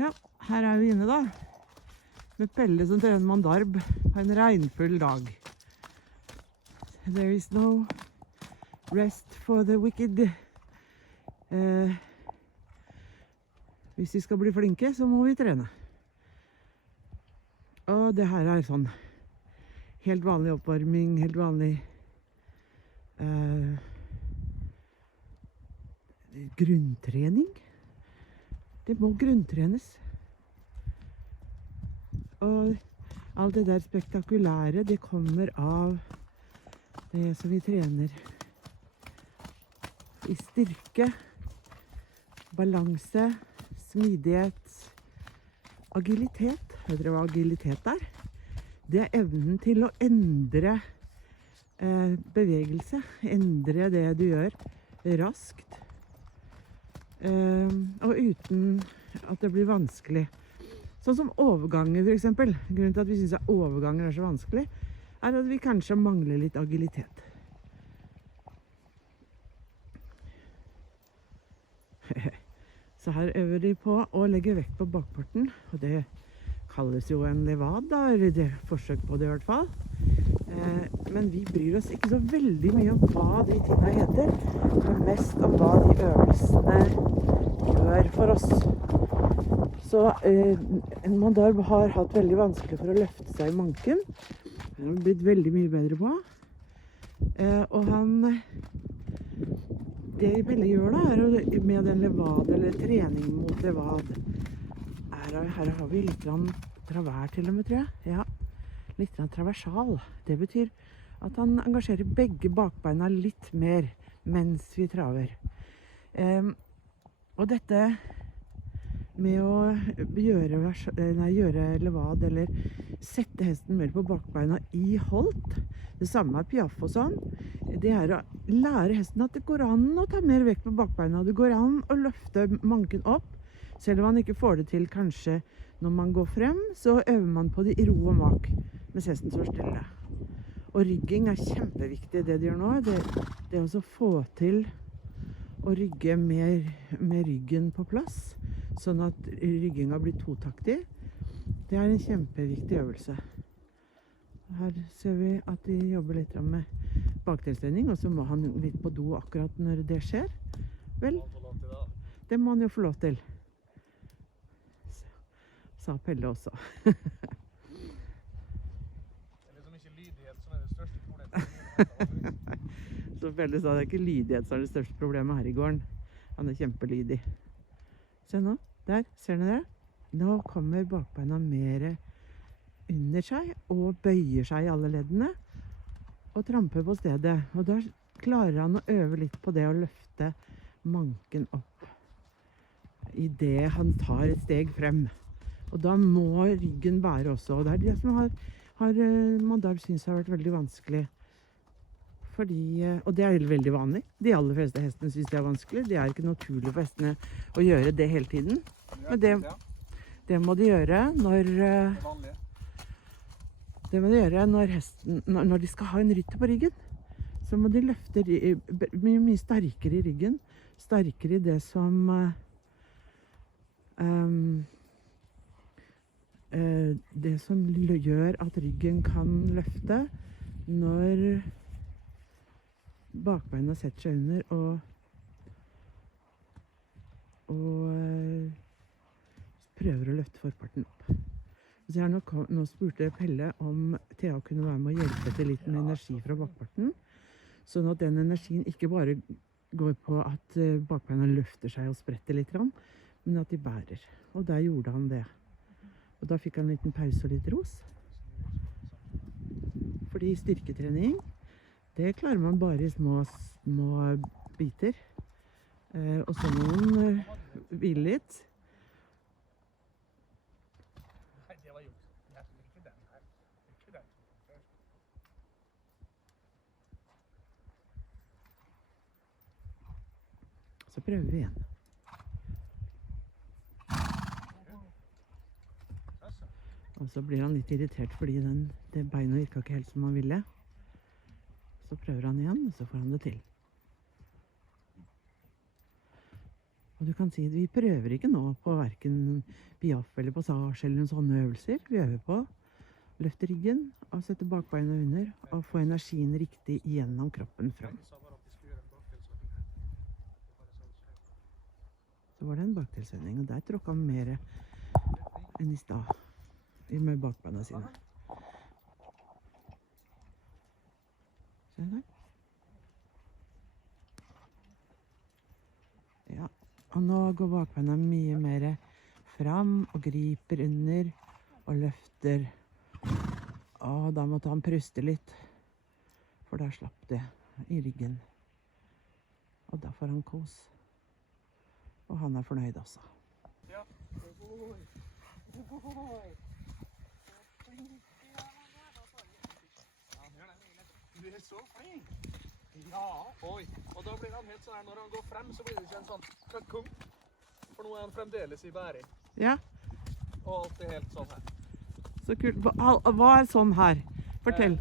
Ja, her vi inne da. Med Pelle som trener mandarb på en regnfull dag. There is no rest for the wicked. Hvis vi skal bli flinke, så må vi trene. Og det her sånn helt vanlig oppvarming, helt vanlig grunntrening. Det må grunntrenes. Og alt det der spektakulære, det kommer av det som vi trener i styrke, balanse, smidighet, agilitet. Vet dere hva agilitet er? Det er evnen til å endre bevegelse, endre det du gjør raskt, og uten at det blir vanskelig. Sånn som overganger for eksempel. Grunnen til at vi synes at overganger så vanskelig, er at vi kanskje mangler litt agilitet. Så her øver de på å legge vekt på bakparten, og det kalles jo en levad, da, eller det er forsøk på det i hvert fall. Men vi bryr oss ikke så veldig mye om hva de tingene heter, men mest om hva de øvelsene gjør for oss. Så en mandarb har hatt veldig vanskelig for å løfte seg i manken. Han har blitt veldig mye bedre på. Og det Pelle gjør da, med den levad, eller trening mot levad, her har vi litt travers til og med, tror jeg. Ja, litt traversal. Det betyr at han engasjerer begge bakbeina litt mer mens vi traver. Og dette med å gjøre levad, eller sette hesten mer på bakbeina i holdt, det samme er piaff og sånn, det er å lære hesten at det går an å ta mer vekt på bakbeina. Det går an å løfte manken opp, selv om man ikke får det til kanskje når man går frem, så øver man på det i ro og mak, mens hesten står stille. Og rygging er kjempeviktig, det de gjør nå. Det er også å få til å rygge med ryggen på plass, sånn at rygginga blir totaktig. Det er en kjempeviktig øvelse. Her ser vi at de jobber litt med bakdelstrening, og så må han litt på do akkurat når det skjer. Vel, det må han jo få lov til. Sa Pelle også. Det er liksom ikke lydighet som er det største problemet. Så Pelle sa det er ikke lydighet som er det største problemet her i gården. Han er kjempelydig. Se nå, der, ser dere det? Nå kommer bakbeina mer under seg og bøyer seg i alle leddene og tramper på stedet. Og da klarer han å øve litt på det å løfte manken opp i det han tar et steg frem. Og da må ryggen bære også. Og det er det som mandarb synes har vært veldig vanskelig. Og det er veldig vanlig. De aller fleste hestene synes det er vanskelig. Det er ikke naturlig for hestene å gjøre det hele tiden. Men det må de gjøre når de skal ha en rytter på ryggen. Så må de løfte mye sterkere i ryggen. Sterkere i det som gjør at ryggen kan løfte når bakbeina setter seg under og prøver å løfte forparten opp. Så nå spurte Pelle om Thea kunne være med å hjelpe til litt med energi fra bakparten, sånn at den energien ikke bare går på at bakbeina løfter seg og spretter litt, men at de bærer. Og der gjorde han det. Og da fikk han en liten pause og litt ros. Fordi styrketrening, det klarer man bare i små biter. Og så noen hvile litt. Nei, det var juks. Ikke den her. Ikke den. Så prøver vi igjen. Og så blir han litt irritert fordi det beina virka ikke helt som han ville. Så prøver han igjen, og så får han det til. Og du kan si at vi prøver ikke nå på hverken piaf eller passasje eller noen sånne øvelser. Vi øver på å løfte ryggen og sette bakbeina under og få energien riktig gjennom kroppen fram. Jeg sa bare at vi skulle gjøre en bakdelsvending her. Så var det en bakdelsvending, og der tråkket han mer enn i stad med bakbeina sine. Se der. Ja, og nå går bakbeina mye mer fram og griper under og løfter. Og da måtte han pruste litt, for da slapp det i ryggen. Og da får han kos. Og han er fornøyd også. Ja. Du er så flink. Ja, oi. Og da blir han helt sånn her, når han går frem, så blir det ikke en sånn kakung. For nå er han fremdeles i bæring. Ja, Og alt er helt sånn her. så kult. Hva er sånn her? Fortell.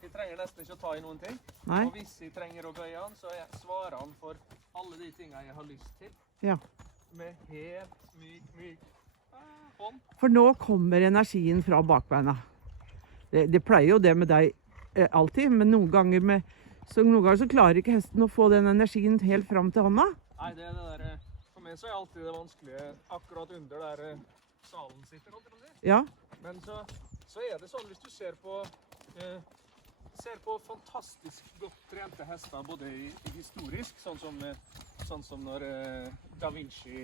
Vi trenger nesten ikke å ta i noen ting. Nei? Og hvis jeg trenger å bøye han, så svarer han for alle de tingene jeg har lyst til. Ja. Med helt myk hånd. For nå kommer energien fra bakbeina. Det pleier jo det med deg alltid, men noen ganger så klarer ikke hesten å få den energien helt fram til hånda. Nei, det er det der, for meg så er alltid det vanskelige akkurat under der salen sitter, holdt jeg på å si. Ja, Men så er det sånn, hvis du ser på fantastisk godt trente hester, både historisk, sånn som når Da Vinci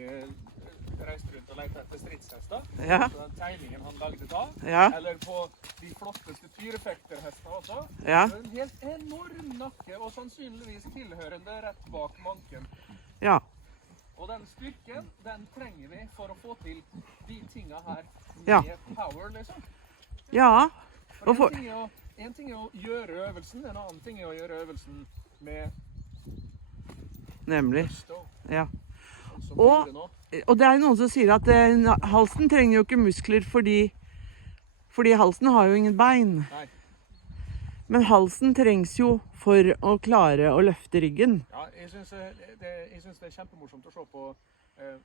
reiste rundt og lette etter stridshester, ja, så den tegningen han lagde da, ja, eller på de flotteste tyrefekterhestene også, ja, så er det en helt enorm nakke, og sannsynligvis tilhørende rett bak manken. ja, Og den styrken, den trenger vi for å få til de tingene her med Ja. power, liksom. ja. For Og for- en ting er å gjøre øvelsen, en annen ting er å gjøre øvelsen med Nemlig. stå. Ja. Som Og- blir det nå. Og det er noen som sier at halsen trenger jo ikke muskler fordi halsen har jo ingen bein. Nei. Men halsen trengs jo for å klare å løfte ryggen. Ja, jeg synes det er kjempemorsomt å se på,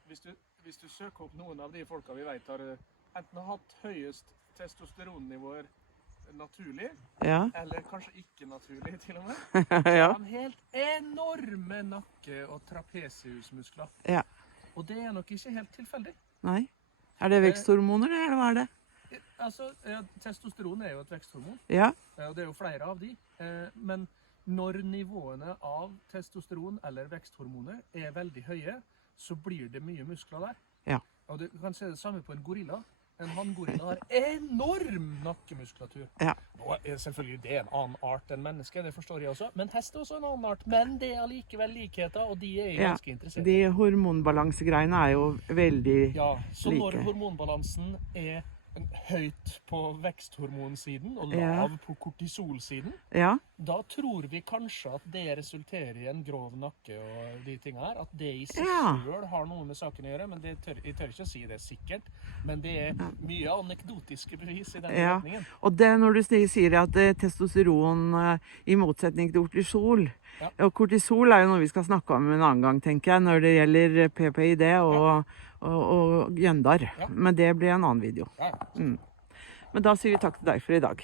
hvis du søker opp noen av de folka vi vet har enten har hatt høyest testosteronnivåer naturlig, Ja, eller kanskje ikke naturlig til og med. ja, Han helt enorme nakke- og trapesiusmuskler. ja. Og det er nok ikke helt tilfeldig. Nei. Er det veksthormoner, eller hva er det? Altså, testosteron er jo et veksthormon, Ja, og det er jo flere av de. Men når nivåene av testosteron eller veksthormoner er veldig høye, så blir det mye muskler der. Ja. Og du kan se det samme på en gorilla. En hanngorilla har enorm nakkemuskulatur. Ja. Nå er selvfølgelig det en annen art enn menneske, det forstår jeg også. Men hest er også en annen art. Men det er allikevel likheter, og de er jeg Ja. ganske interessert i. de hormonbalansegreiene er jo veldig Ja, så når like. hormonbalansen er høyt på veksthormonsiden og Ja. lav på kortisolsiden, Ja, da tror vi kanskje at det resulterer i en grov nakke og de tingene her. At det i seg Ja. selv har noe med saken å gjøre, men jeg tør ikke å si det sikkert. Men det er mye anekdotiske bevis i den Ja. retningen. og det når du sier at testosteron i motsetning til kortisol. Ja. Og kortisol er jo noe vi skal snakke om en annen gang, tenker jeg, når det gjelder PPID og Gjøndar. Ja. Men det blir en annen video. Ja. Men da sier vi takk til deg for i dag.